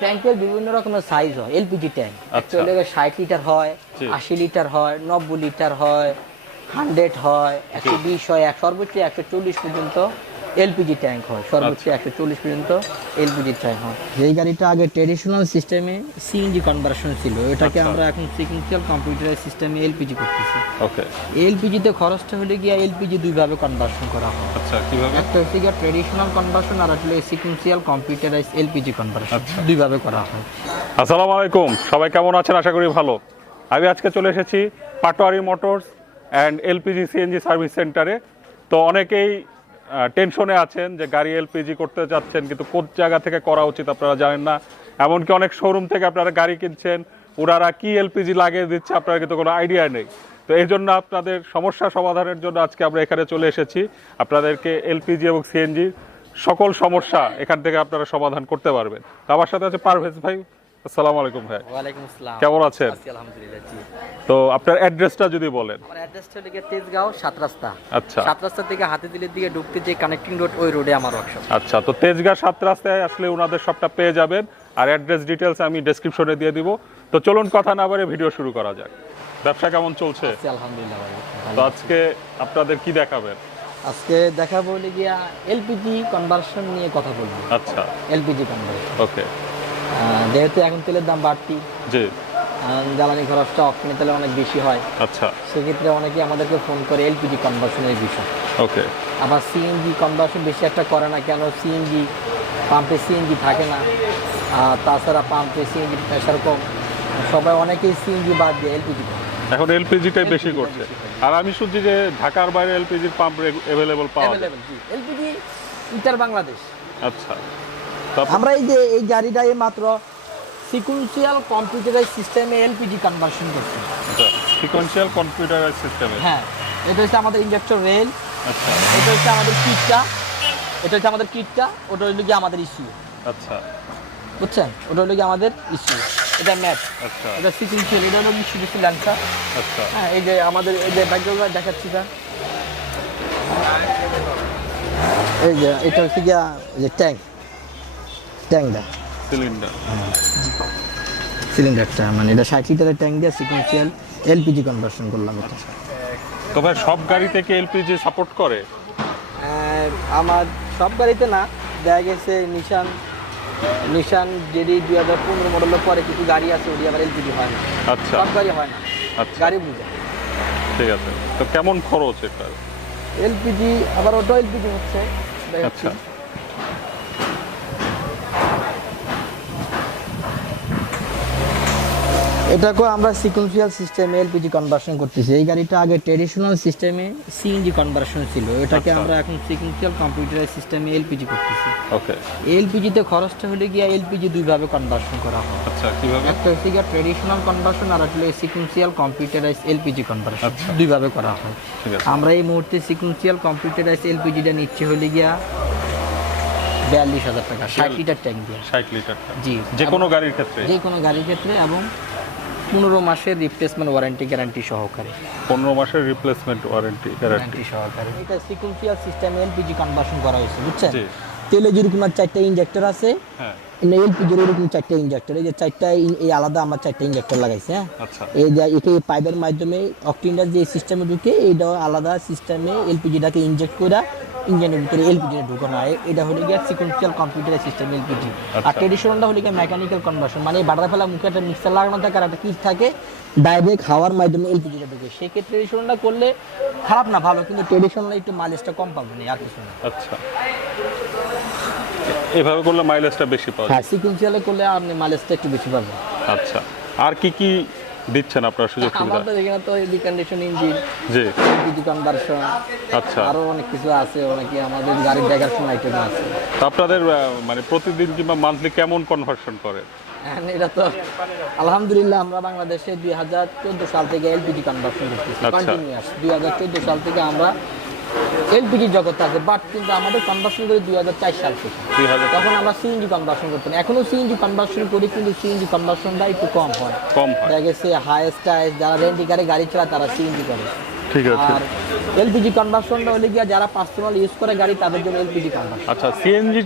ট্যাঙ্কের বিভিন্ন রকমের সাইজ হয় এলপিজি ট্যাঙ্ক চলে ষাট লিটার হয় আশি লিটার হয় নব্বই লিটার হয় হান্ড্রেড হয় একশো বিশ হয় এক সর্বোচ্চ একশো চল্লিশ পর্যন্ত এলপিজি ট্যাঙ্ক হয় সর্বোচ্চ আচ্ছা। একশো চল্লিশ পর্যন্ত এলপিজি ট্যাঙ্ক হয়। এই গাড়িটা আগে ট্রেডিশনাল সিস্টেমে সিএনজি কনভার্সন ছিল এটাকে আচ্ছা। আমরা এখন সিকুয়েন্সিয়াল কম্পিউটার সিস্টেমে এলপিজি করতেছি। ওকে এলপিজিতে খরচটা হলে গিয়ে এলপিজি দুইভাবে কনভার্সন করা হয়। আচ্ছা কীভাবে? একটা হচ্ছে গিয়ে ট্রেডিশনাল কনভার্সন আর আসলে সিকুয়েন্সিয়াল কম্পিউটারাইজ এলপিজি কনভার্সন। দুইভাবে করা হয়। আসসালামু আলাইকুম। সবাই কেমন আছেন? আশা করি ভালো। আমি আজকে চলে এসেছি Patwari motors and LPG CNG service সেন্টারে। তো অনেকেই টেনশনে আছেন যে গাড়ি এলপিজি করতে যাচ্ছেন, কিন্তু কোন জায়গা থেকে করা উচিত আপনারা জানেন না। এমনকি অনেক শোরুম থেকে আপনারা গাড়ি কিনছেন ওনারা কি এলপিজি লাগিয়ে দিচ্ছে আপনারা কিন্তু কোনো আইডিয়া নেই। তো এই জন্য আপনাদের সমস্যা সমাধানের জন্য আজকে আমরা এখানে চলে এসেছি। আপনাদেরকে এলপিজি এবং সিএনজি সকল সমস্যা এখান থেকে আপনারা সমাধান করতে পারবেন। তো আমার সাথে আছে পারভেজ ভাই। আসসালামু আলাইকুম ভাই। ওয়ালাইকুম আসসালাম। কেমন আছেন? আলহামদুলিল্লাহ জি। তো আপনার অ্যাড্রেসটা যদি বলেন। আমার অ্যাড্রেসটা হলো তেজগাঁও সাত রাস্তা। আচ্ছা। সাত রাস্তা থেকে হাতিদিলের দিকে ঢুকতে যে কানেক্টিং রোড ওই রোডে আমার ওয়ার্কশপ আচ্ছা তো তেজগাঁ সাত রাস্তায় আসলে ওনাদের সবটা পেয়ে যাবেন। আর অ্যাড্রেস ডিটেলস আমি ডেসক্রিপশনে দিয়ে দিব। তো চলুন কথা না বাড়ে ভিডিও শুরু করা যাক। ব্যবসা কেমন চলছে? আলহামদুলিল্লাহ তো আজকে আপনাদের কি দেখাবেন? আজকে দেখাবো গিয়া এলপিজি কনভার্সন নিয়ে কথা বলব। আচ্ছা। এলপিজি কনভার্সন ওকে যেহেতু এখন তেলের দাম বাড়তি জি। জ্বালানি খরচটা অক্সিজেন তেলে অনেক বেশি হয়। আচ্ছা। সেক্ষেত্রে অনেকে আমাদেরকে ফোন করে এলপিজি কনভার্সনের বিষয়। ওকে। আবার সিএনজি কনভার্সন বেশি একটা করে না কেন সিএনজি পাম্পে সিএনজি থাকে না। আর তাছাড়া পাম্পে সিএনজি প্রেশার কম। সবাই অনেকেই সিএনজি বাদ দিয়ে এলপিজি এখন এলপিজিটাই বেশি করছে। আর আমি শুনছি যে ঢাকার বাইরে এলপিজির পাম্প অ্যাভেলেবল পাওয়া যায়। LPG inter Bangladesh. আচ্ছা। আমরা এই যে এই গাড়িটা এই মাত্র সিকুয়েন্সিয়াল কম্পিউটারাইজ সিস্টেমে এলপিজি কনভার্সন করছি। সিকুয়েন্সিয়াল কম্পিউটার সিস্টেমে হ্যাঁ এটা হচ্ছে আমাদের ইঞ্জেক্টর রেল আচ্ছা। এটা হচ্ছে আমাদের কিটটা এটা হচ্ছে আমাদের কিটটা ওটা হলো গিয়ে আমাদের ইস্যু আচ্ছা। বুঝছেন? ওটা হলো গিয়ে আমাদের ইস্যু এটা ম্যাপ আচ্ছা। এটা সিকুয়েন্সিয়াল এটা হলো ইস্যু দিচ্ছি ল্যান্সার আচ্ছা। হ্যাঁ এই যে আমাদের এই যে ব্যাকগ্রাউন্ড দেখাচ্ছি স্যার এই যে এটা হচ্ছে গিয়া যে ট্যাঙ্ক ট্যাঙ্কটা সিলিন্ডার সিলিন্ডারটা মানে এটা ষাট লিটারের ট্যাঙ্ক দিয়ে সিকুয়েন্সিয়াল এলপিজি কনভার্সন করলাম এটা। তো ভাই সব গাড়ি থেকে এলপিজি সাপোর্ট করে? আমার সব গাড়িতে না দেখা গেছে নিশান নিশান যেদি দুই হাজার পনেরো মডেলের পরে কিছু গাড়ি আছে ওটি আবার এলপিজি হয় না। আচ্ছা। সব গাড়ি হয় না। আচ্ছা। গাড়ি বুঝে। ঠিক আছে। তো কেমন খরচ এটা এলপিজি আবার ওটা এলপিজি হচ্ছে। আচ্ছা। এটাকে আমরা সিকুয়েন্সিয়াল সিস্টেমে এলপিজি কনভার্সন করতেছি। এই গাড়িটা আগে ট্রেডিশনাল সিস্টেমে সিএনজি কনভার্সন ছিল। এটাকে আচ্ছা। আমরা এখন সিকুয়েন্সিয়াল কম্পিউটার সিস্টেমে এলপিজি করতেছি। ওকে। এলপিজিতে খরচটা হলে গিয়ে এলপিজি দুইভাবে কনভার্সন করা হয়। আচ্ছা কীভাবে? একটা হচ্ছে গিয়ে ট্রেডিশনাল কনভার্সন আর একটা সিকুয়েন্সিয়াল কম্পিউটারাইজ এলপিজি কনভার্সন আচ্ছা। দুইভাবে করা হয়। আমরা এই মুহূর্তে সিকুয়েন্সিয়াল কম্পিউটারাইজ এলপিজিটা নিচ্ছে হলে গিয়া বিয়াল্লিশ হাজার টাকা ষাট লিটার ট্যাঙ্ক দিয়ে। ষাট লিটারটা জি। যে কোনো গাড়ির ক্ষেত্রে? যে কোনো গাড়ির ক্ষেত্রে এবং পনেরো মাসের রিপ্লেসমেন্ট ওয়ারেন্টি গ্যারান্টি সহকারে। পনেরো মাসের রিপ্লেসমেন্ট ওয়ারেন্টি গ্যারান্টি সহকারে। এটা সিকুয়েন্সিয়াল সিস্টেম এলপিজি কনভার্সন করা হয়েছে বুঝছেন? তেলে যেরকম আর চারটা ইঞ্জেক্টর আছে হ্যাঁ। এলপিজির এরকম চারটা ইঞ্জেক্টর এই যে চারটা এই আলাদা আমার চারটা ইঞ্জেক্টর লাগাইছে হ্যাঁ? আচ্ছা। এই যে একে পাইপের মাধ্যমে অক্টিনটা যে সিস্টেমে ঢুকে এইটা আলাদা সিস্টেমে এলপিজিটাকে ইনজেক্ট করে ইঞ্জিনের ভিতরে এলপিজিটা ঢুকানো হয়। এটা হলো গিয়ে সিকুয়েন্সিয়াল কম্পিউটার সিস্টেম এলপিজি। আর। ট্রেডিশনালটা হলো গিয়ে মেকানিক্যাল কনভার্সন মানে বাটার ফেলা মুখে একটা মিক্সার লাগানো থাকে আর একটা কিট থাকে ডাইরেক্ট হাওয়ার মাধ্যমে এলপিজিটা ঢুকে। সেক্ষেত্রে ট্রেডিশনালটা করলে খারাপ না ভালো কিন্তু ট্রেডিশনাল একটু মাইলেজটা কম পাবো না আর কিছু না। আচ্ছা। এভাবে করলে মাইলেজটা বেশি পাওয়া যায়। হ্যাঁ সিকুয়েন্সিয়ালে করলে আপনি মাইলেজটা একটু বেশি পাবেন। আচ্ছা। আর কি কি দিচ্ছেন আপনার সুযোগ সুবিধা? আমাদের এখানে তো রিকন্ডিশন ইঞ্জিন জি। এলপিজি কনভার্সন আচ্ছা। আরও অনেক কিছু আছে অনেকে আমাদের গাড়ির দেখাশোনা আইটেম আছে। তো আপনাদের মানে প্রতিদিন কিংবা মান্থলি কেমন কনভার্সন করে? And এটা তো আলহামদুলিল্লাহ আমরা বাংলাদেশে দুই হাজার চোদ্দ সাল থেকে এলপিজি কনভার্সন করতেছি। আচ্ছা। কন্টিনিউয়াস দুই হাজার চোদ্দ সাল থেকে আমরা এলপিজি জগতে আছে বাট কিন্তু আমাদের কনভার্সন করি দুই হাজার চার সাল থেকে। তখন আমরা সিএনজি কনভার্সন করতাম। এখনও সিএনজি কনভার্সন করি কিন্তু সিএনজি কনভার্সনটা একটু কম হয়। কম হয়। দেখা গেছে হায়েস্ট যারা রেন্টি গাড়ি গাড়ি চালায় তারা সিএনজি করে। ঠিক আছে। আর এলপিজি কনভার্সনটা হলে গিয়া যারা পার্সোনাল ইউজ করে গাড়ি তাদের জন্য এলপিজি কনভার্সন আচ্ছা সিএনজি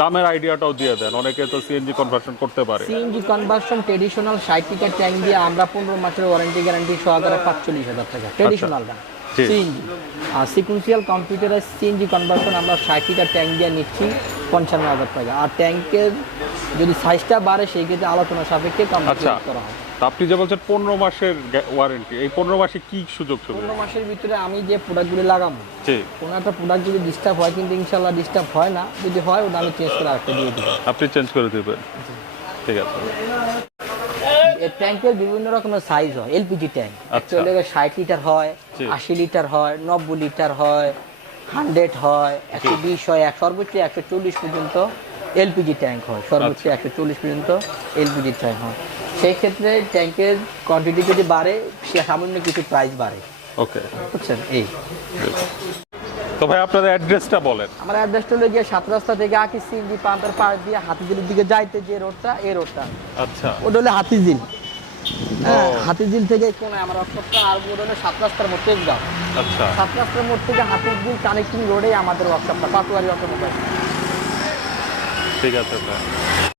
দামের আইডিয়াটাও দিয়ে দেন। অনেকে তো সিএনজি কনভার্সন করতে পারে। সিএনজি কনভার্সন ট্রেডিশনাল ষাট লিটার ট্যাঙ্ক দিয়ে আমরা পনেরো মাসের ওয়ারেন্টি গ্যারান্টি সহকারে পাঁচচল্লিশ হাজার টাকা। ট্রেডিশনালটা জি। সিএনজি আর সিকুয়েন্সিয়াল কম্পিউটারের সিএনজি কনভার্সন আমরা ষাট লিটার ট্যাঙ্ক দিয়ে নিচ্ছি পঞ্চান্ন হাজার টাকা। আর ট্যাঙ্কের যদি সাইজটা বাড়ে সেই ক্ষেত্রে আলোচনা সাপেক্ষে আচ্ছা কম্পিউটার করা হয়। আপনি যে বলছেন পনেরো মাসের ওয়ারেন্টি এই পনেরো মাসে কি সুযোগ সুবিধা পনেরো মাসের ভিতরে আমি যে প্রোডাক্টগুলি লাগাবো কোনো একটা প্রোডাক্ট যদি ডিস্টার্ব হয় কিন্তু ইনশাল্লাহ ডিস্টার্ব হয় না। যদি হয় ওটা আমি চেঞ্জ করে আরেকটা দিয়ে দিই আপনি চেঞ্জ করে দেবেন। ঠিক আছে। এই ট্যাঙ্কের বিভিন্ন রকমের সাইজ হয় এলপিজি ট্যাঙ্ক। চলে ষাট লিটার হয়। আশি লিটার হয় নব্বই লিটার হয় হান্ড্রেড হয় একশো বিশ হয় এক সর্বোচ্চ একশো চল্লিশ পর্যন্ত এলপিজি ট্যাঙ্ক হয়। সর্বোচ্চ আচ্ছা। একশো চল্লিশ পর্যন্ত এলপিজি ট্যাঙ্ক হয়। সেই ক্ষেত্রে ট্যাঙ্কের কোয়ান্টিটি যদি বাড়ে সে সামান্য কিছু প্রাইস বাড়ে। ওকে বুঝছেন? এই। তো ভাই আপনাদের অ্যাড্রেসটা বলেন। আমার অ্যাড্রেসটা হলো গিয়ে সাত রাস্তা থেকে আকি সিএনজি পাম্পের পাশ দিয়ে হাতিঝিলের দিকে যাইতে যে রোডটা এই রোডটা আচ্ছা। ওটা হলো হাতিঝিল। হাতিঝিল থেকে কোনায় আমার অক্ষরটা আর হলো সাত রাস্তার মোড় তেজগাঁও। আচ্ছা। সাত রাস্তার মোড় থেকে হাতিঝিল কানেক্টিং রোডে আমাদের ওয়ার্কশপটা পাটুয়ারি অটোমোবাইল ঠিক আছে ভাই